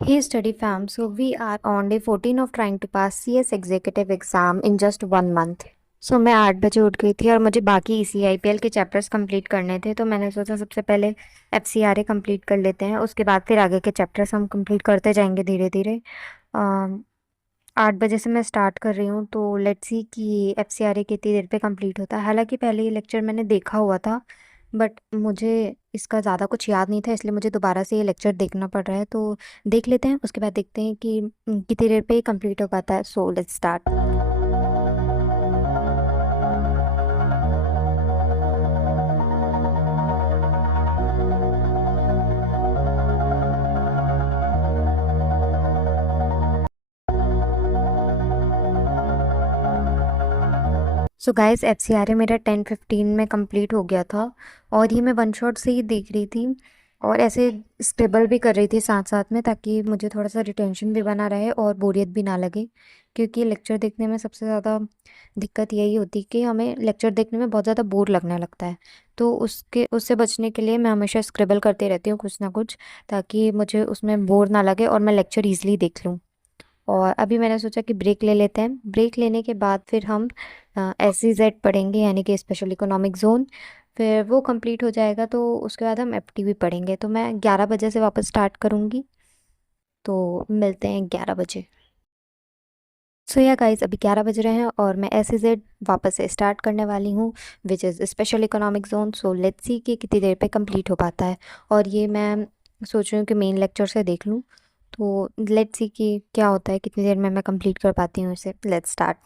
Hey study fam, so we are on day 14 of trying to pass CS executive exam in just 1 month. So मैं 8 बजे उठ गई थी और मुझे बाकी ECIPL के चैप्टर्स कंप्लीट करने थे, तो मैंने सोचा सबसे पहले FCRA कंप्लीट कर लेते हैं, उसके बाद फिर आगे के चैप्टर्स हम कंप्लीट करते जाएंगे धीरे धीरे। 8 बजे से मैं स्टार्ट कर रही हूँ, तो लेट्स सी कि FCRA कितनी देर पे कंप्लीट होता है। हालांकि पहले ये लेक्चर मैंने देखा हुआ था, बट मुझे इसका ज़्यादा कुछ याद नहीं था, इसलिए मुझे दोबारा से ये लेक्चर देखना पड़ रहा है। तो देख लेते हैं, उसके बाद देखते हैं कि कितनी देर पे कंप्लीट हो पाता है। So let's start. So guys, FCRA मेरा 10:15 में कंप्लीट हो गया था, और ये मैं वन शॉट से ही देख रही थी और ऐसे स्क्रिबल भी कर रही थी साथ साथ में, ताकि मुझे थोड़ा सा रिटेंशन भी बना रहे और बोरियत भी ना लगे। क्योंकि लेक्चर देखने में सबसे ज़्यादा दिक्कत यही होती है कि हमें लेक्चर देखने में बहुत ज़्यादा बोर लगने लगता है। तो उससे बचने के लिए मैं हमेशा स्क्रिबल करती रहती हूँ कुछ ना कुछ, ताकि मुझे उसमें बोर ना लगे और मैं लेक्चर ईजिली देख लूँ। और अभी मैंने सोचा कि ब्रेक ले लेते हैं। ब्रेक लेने के बाद फिर हम SEZ पढ़ेंगे, यानी कि स्पेशल इकोनॉमिक जोन। फिर वो कंप्लीट हो जाएगा तो उसके बाद हम FTV पढ़ेंगे। तो मैं 11 बजे से वापस स्टार्ट करूँगी, तो मिलते हैं 11 बजे। सो या गाइस, अभी 11 बज रहे हैं और मैं SEZ वापस से स्टार्ट करने वाली हूँ, which is special economic zone. So let's see कि कितनी देर पे कंप्लीट हो पाता है। और ये मैं सोच रही हूँ कि मेन लेक्चर से देख लूँ। तो लेट्स सी कि क्या होता है, कितनी देर में मैं कंप्लीट कर पाती हूँ इसे। Let's start.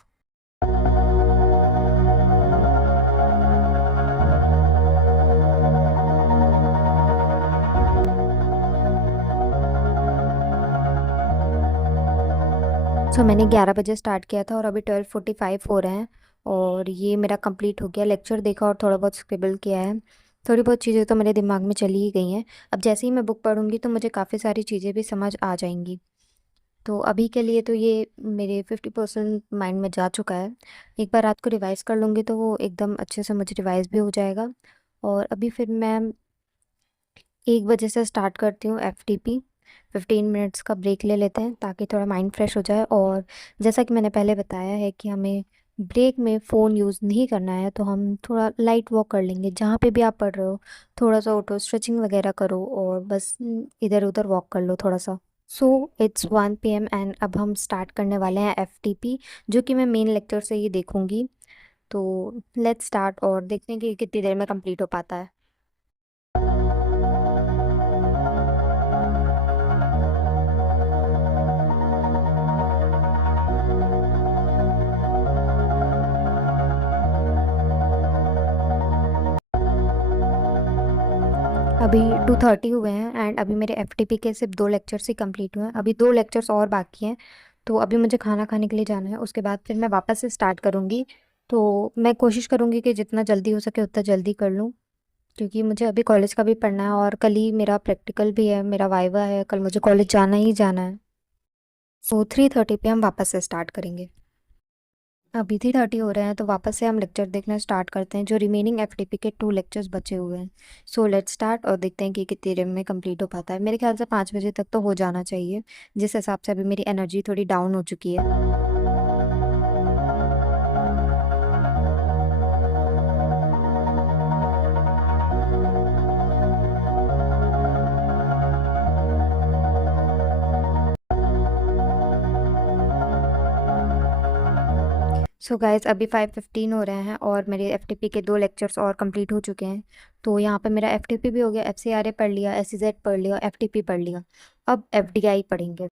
सो मैंने 11 बजे स्टार्ट किया था और अभी 12:45 हो रहे हैं, और ये मेरा कंप्लीट हो गया। लेक्चर देखा और थोड़ा बहुत स्क्रिबल किया है। थोड़ी बहुत चीज़ें तो मेरे दिमाग में चली ही गई हैं। अब जैसे ही मैं बुक पढ़ूंगी तो मुझे काफ़ी सारी चीज़ें भी समझ आ जाएंगी। तो अभी के लिए तो ये मेरे 50% माइंड में जा चुका है। एक बार रात को रिवाइज़ कर लूँगी तो वो एकदम अच्छे से मुझे रिवाइज़ भी हो जाएगा। और अभी फिर मैं 1 बजे से स्टार्ट करती हूँ FTP। 15 मिनट्स का ब्रेक ले लेते हैं ताकि थोड़ा माइंड फ्रेश हो जाए। और जैसा कि मैंने पहले बताया है कि हमें ब्रेक में फ़ोन यूज़ नहीं करना है, तो हम थोड़ा लाइट वॉक कर लेंगे। जहाँ पे भी आप पढ़ रहे हो, थोड़ा सा उठो, स्ट्रेचिंग वगैरह करो और बस इधर उधर वॉक कर लो थोड़ा सा। सो इट्स 1 PM एंड अब हम स्टार्ट करने वाले हैं FTP, जो कि मैं मेन लेक्चर से ही देखूंगी। तो लेट्स स्टार्ट और देखते हैं कि कितनी देर में कंप्लीट हो पाता है। अभी 2:30 हुए हैं एंड अभी मेरे FTP के सिर्फ 2 लेक्चर्स ही कंप्लीट हुए हैं। अभी 2 लेक्चर्स और बाकी हैं। तो अभी मुझे खाना खाने के लिए जाना है, उसके बाद फिर मैं वापस से स्टार्ट करूँगी। तो मैं कोशिश करूँगी कि जितना जल्दी हो सके उतना जल्दी कर लूँ, क्योंकि मुझे अभी कॉलेज का भी पढ़ना है और कल ही मेरा प्रैक्टिकल भी है, मेरा वाइवा है, कल मुझे कॉलेज जाना ही जाना है। सो 3:30 पे हम वापस से स्टार्ट करेंगे। अभी 3:30 हो रहे हैं, तो वापस से हम लेक्चर देखना स्टार्ट करते हैं, जो रिमेनिंग FTP के 2 लेक्चर्स बचे हुए हैं। सो लेट्स स्टार्ट और देखते हैं कि कितनी देर में कंप्लीट हो पाता है। मेरे ख्याल से 5 बजे तक तो हो जाना चाहिए, जिस हिसाब से अभी मेरी एनर्जी थोड़ी डाउन हो चुकी है। सो गाइस, अभी 5:15 हो रहे हैं और मेरे FTP के 2 लेक्चर्स और कंप्लीट हो चुके हैं। तो यहाँ पे मेरा FTP भी हो गया, FCRA पढ़ लिया, SEZ पढ़ लिया, FTP पढ़ लिया। अब FDI पढ़ेंगे।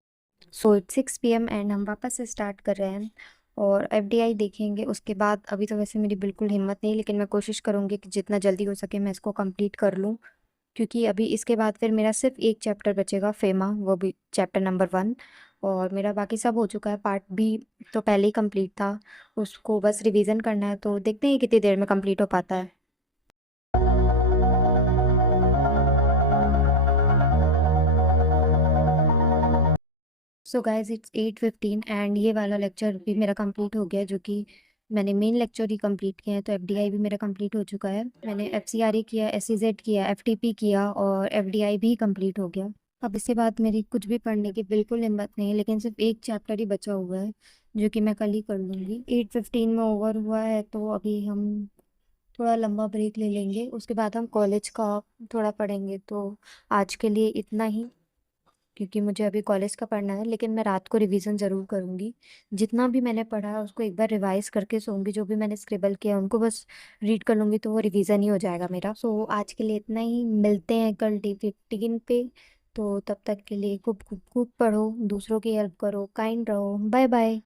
सो इट्स 6 PM एंड हम वापस से स्टार्ट कर रहे हैं और FDI देखेंगे उसके बाद। अभी तो वैसे मेरी बिल्कुल हिम्मत नहीं, लेकिन मैं कोशिश करूँगी कि जितना जल्दी हो सके मैं इसको कंप्लीट कर लूँ। क्योंकि अभी इसके बाद फिर मेरा सिर्फ एक चैप्टर बचेगा, फेमा, वो भी चैप्टर नंबर 1। और मेरा बाकी सब हो चुका है। पार्ट बी तो पहले ही कंप्लीट था, उसको बस रिवीजन करना है। तो देखते हैं कितनी देर में कंप्लीट हो पाता है। सो गाइज, इट्स 8:15 एंड ये वाला लेक्चर भी मेरा कंप्लीट हो गया, जो कि मैंने मेन लेक्चर ही कंप्लीट किया है। तो FDI भी मेरा कंप्लीट हो चुका है। मैंने FCRA किया, SEZ किया, FTP किया और FDI भी कंप्लीट हो गया। अब इसके बाद मेरी कुछ भी पढ़ने की बिल्कुल हिम्मत नहीं है, लेकिन सिर्फ एक चैप्टर ही बचा हुआ है जो कि मैं कल ही कर लूँगी। 8:15 में ओवर हुआ है, तो अभी हम थोड़ा लंबा ब्रेक ले लेंगे, उसके बाद हम कॉलेज का थोड़ा पढ़ेंगे। तो आज के लिए इतना ही, क्योंकि मुझे अभी कॉलेज का पढ़ना है, लेकिन मैं रात को रिवीजन ज़रूर करूँगी। जितना भी मैंने पढ़ा है उसको एक बार रिवाइज करके सोऊंगी, जो भी मैंने स्क्रिबल किया उनको बस रीड कर लूँगी, तो वो रिवीजन ही हो जाएगा मेरा। सो आज के लिए इतना ही, मिलते हैं कल Day 15 पे। तो तब तक के लिए खूब खूब खूब पढ़ो, दूसरों की हेल्प करो, काइंड रहो। Bye bye.